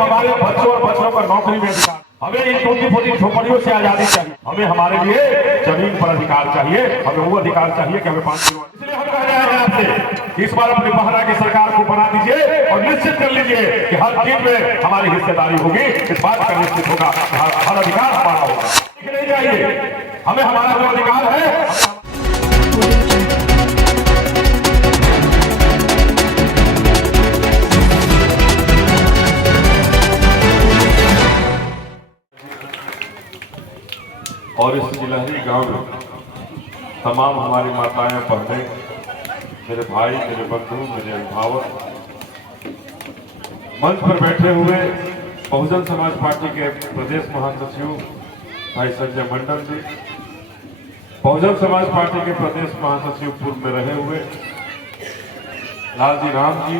हमारे बच्चों और बच्चों का नौकरी में अधिकार, हमें इन टूटी फूटी झोपड़ियों से आजादी चाहिए, हमें हमारे लिए जमीन पर अधिकार चाहिए, हमें वो अधिकार चाहिए कि हमें 5 किलो। इसलिए हम कह रहे हैं आपसे इस बार अपनी महारा की सरकार को बना दीजिए और निश्चित कर लीजिए कि हर चीज में हमारी हिस्सेदारी होगी। इस बात का निश्चित होगा, हर अधिकार हमारा होगा। नहीं चाहिए, हमें हमारा जो अधिकार है। और इस गिलहरी गांव में तमाम हमारी माताएं, बहनें, मेरे भाई, मेरे बंधु, मेरे अभिभावक, मंच पर बैठे हुए बहुजन समाज पार्टी के प्रदेश महासचिव भाई संजय मंडल जी, बहुजन समाज पार्टी के प्रदेश महासचिव पूर्व में रहे हुए लालजी राम जी,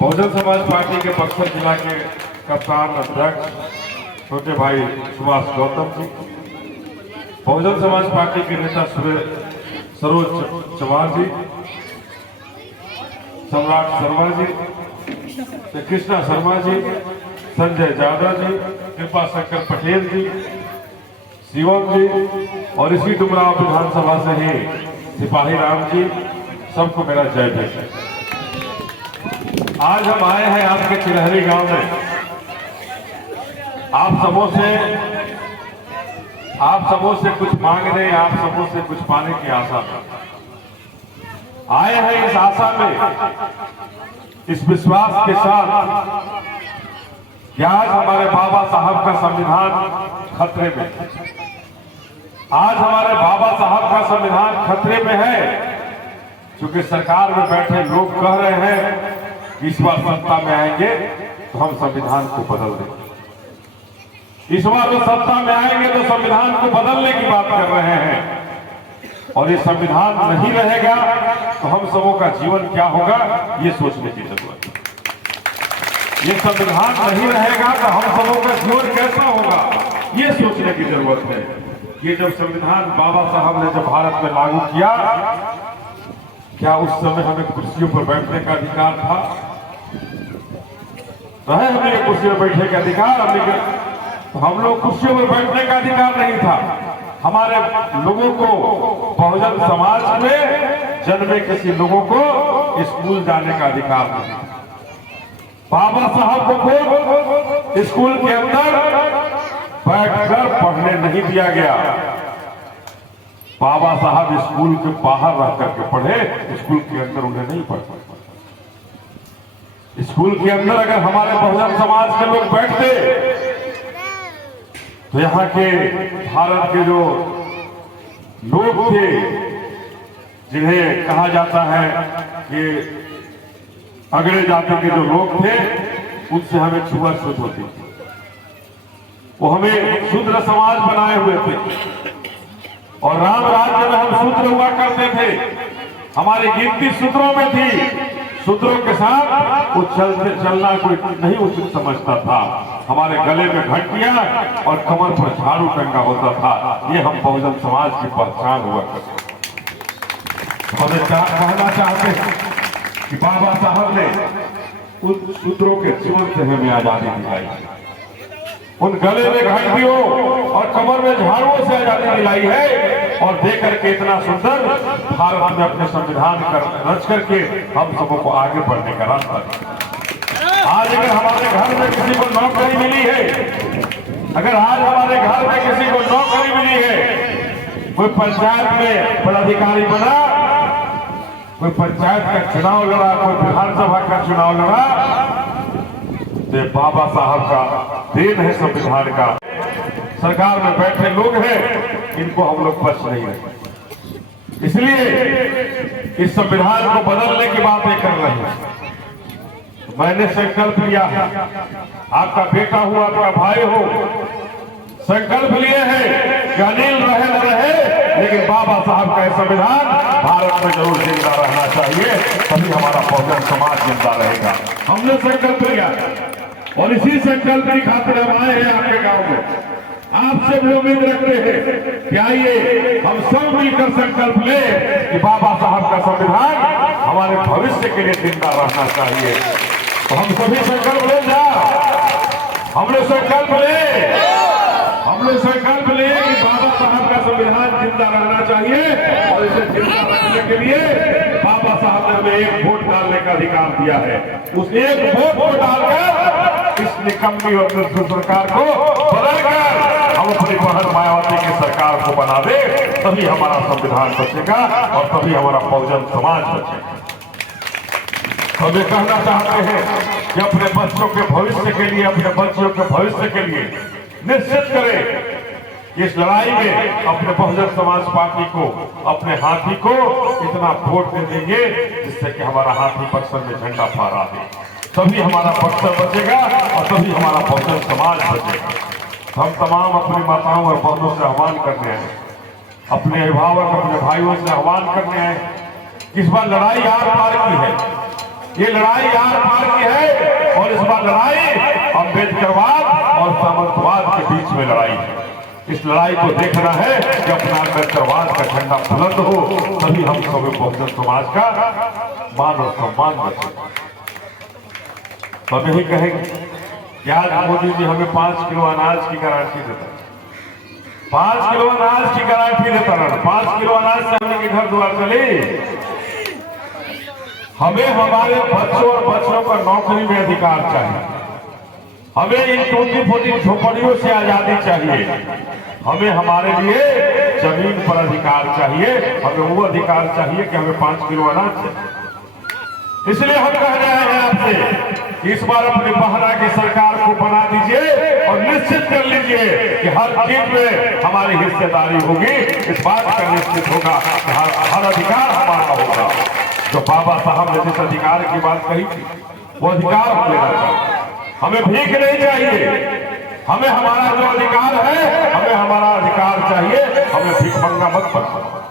बहुजन समाज पार्टी के बक्सर जिला के कप्तान अध्यक्ष छोटे भाई सुभाष गौतम जी, बहुजन समाज पार्टी के नेता सरोज चौहान जी, सम्राट शर्मा जी, कृष्णा शर्मा जी, संजय यादव जी, कृपा शंकर पटेल जी, शिवम जी और इसी डुमराव विधानसभा से ही सिपाही राम जी, सबको मेरा जय जय। आज हम आए हैं आपके चिलहरी गांव में आप सबों से कुछ मांगने, आप सबों से कुछ पाने की आशा में आए हैं। इस आशा में, इस विश्वास के साथ कि आज हमारे बाबा साहब का संविधान खतरे में, आज हमारे बाबा साहब का संविधान खतरे में है, क्योंकि सरकार में बैठे लोग कह रहे हैं कि इस बार सत्ता में आएंगे तो हम संविधान को बदल देंगे, इस बार तो सत्ता में आएंगे तो संविधान को बदलने की बात कर रहे हैं। और ये संविधान नहीं रहेगा तो हम सबों का जीवन क्या होगा, ये सोचने की जरूरत है। ये संविधान नहीं रहेगा तो हम सबों का जीवन कैसा होगा, ये सोचने की जरूरत है। ये जब संविधान बाबा साहब ने जब भारत में लागू किया, क्या उस समय हमें कुर्सियों पर बैठने का अधिकार था? रहे हमें कुर्सी पर बैठने का अधिकार, हम लोग कुर्सियों पर बैठने का अधिकार नहीं था। हमारे लोगों को, बहुजन समाज में जन्मे किसी लोगों को स्कूल जाने का अधिकार नहीं। बाबा साहब को स्कूल के अंदर बैठकर पढ़ने नहीं दिया गया। बाबा साहब स्कूल के बाहर रह करके पढ़े, स्कूल के अंदर उन्हें नहीं पढ़ पाए। स्कूल के अंदर अगर हमारे बहुजन समाज के लोग बैठते तो यहाँ के भारत के जो लोग थे, जिन्हें कहा जाता है कि अगड़े जाति के जो लोग थे, उनसे हमें छुआछूत होती थी। वो हमें शूद्र समाज बनाए हुए थे और राम राज्य में हम शूद्र हुआ करते थे। हमारी गिनती शूद्रों में थी। शूद्रों के साथ वो चलना कोई नहीं उचित समझता था। हमारे गले में घंटियां और कमर पर झाड़ू टंगा होता था। ये हम बहुजन समाज की पहचान हुआ करते। कहना चाहते हैं कि बाबा साहब ने उन शूद्रों के जीवन से हमें आजादी दिलाई, उन गले में घंटियों और कमर में झाड़ुओं से आजादी दिलाई है। और देकर के इतना सुंदर भारत में अपने संविधान रच करके हम सबों को आगे बढ़ने का रास्ता दिया। आज अगर हमारे घर में किसी को नौकरी मिली है, अगर आज हमारे घर में किसी को नौकरी मिली है, कोई पंचायत में पदाधिकारी बना, कोई पंचायत का चुनाव लड़ा, कोई विधानसभा का चुनाव लड़ा, तो बाबा साहब का देन है संविधान का। सरकार में बैठे लोग हैं, इनको हम लोग बच नहीं रहे। इसलिए इस संविधान को बदलने की बातें कर रहे हैं। मैंने संकल्प लिया है, आपका बेटा हो, आपका भाई हो, संकल्प लिए हैं कि अनिल रहे न रहे, लेकिन बाबा साहब का संविधान भारत में जरूर जिंदा रहना चाहिए, तभी हमारा बहुजन समाज जिंदा रहेगा। हमने संकल्प लिया और इसी संकल्प की खातिर हम आए हैं आपके गांव में। आपसे भी उम्मीद रखते हैं कि आइए हम सब मिलकर संकल्प लें कि बाबा साहब का संविधान हमारे भविष्य के लिए जिंदा रहना चाहिए। तो हम सभी संकल्प ले लोग संकल्प ले, हम लोग संकल्प ले कि बाबा साहब का संविधान जिंदा रहना चाहिए और इसे जिंदा रखने के लिए बाबा साहब ने हमें एक वोट डालने का अधिकार दिया है। उस एक वोट को डालकर इस निकम्मी और दुष्ट सरकार को बदलकर हम अपनी बहन मायावती की सरकार को बना दे, तभी हमारा संविधान बचेगा और तभी हमारा बहुजन समाज बचेगा। हम ये कहना चाहते हैं कि अपने बच्चों के भविष्य के लिए, अपने बच्चों के भविष्य के लिए निश्चित करें कि इस लड़ाई में अपने बहुजन समाज पार्टी को, अपने हाथी को इतना वोट दे देंगे जिससे कि हमारा हाथी बक्सर में झंडा फहरा दे, तभी हमारा बक्सर बचेगा और तभी हमारा बहुजन समाज बचेगा। तो हम तमाम अपनी माताओं और बहनों से आह्वान करने हैं, अपने अभिभावक, अपने भाइयों से आह्वान करने हैं कि इस बार लड़ाई आर पार की है, ये लड़ाई आर पार की है और इस बार लड़ाई अम्बेडकरवाद और सामंतवाद के बीच में लड़ाई है। इस लड़ाई को देखना है कि अपना अम्बेडकरवाद का झंडा बुलंद हो, तभी हम सब बहुजन समाज का मान और सम्मान बचेगा। तो हम यही कहेंगे कि आज मोदी जी हमें 5 किलो अनाज की गारंटी देता है, 5 किलो अनाज की गारंटी देता है। 5 किलो अनाज से हमने घर द्वार चले। हमें हमारे बच्चों और बच्चों का नौकरी में अधिकार चाहिए, हमें इन टूटी फूटी झोपड़ियों से आजादी चाहिए, हमें हमारे लिए जमीन पर अधिकार चाहिए, हमें वो अधिकार चाहिए कि हमें 5 किलो अनाज चाहिए। इसलिए हम कह रहे हैं आपसे कि इस बार अपनी बहना की सरकार को बना दीजिए और निश्चित कर लीजिए कि हर चीज में हमारी हिस्सेदारी होगी। इस बात का निश्चित होगा कि हर अधिकार हमारा होगा। जो बाबा साहब ने जिस अधिकार की बात कही थी वो अधिकार हम लेना चाहिए, हमें भीख नहीं चाहिए, हमें हमारा जो अधिकार है, हमें हमारा अधिकार चाहिए, हमें भीख मंगा मत बनाओ।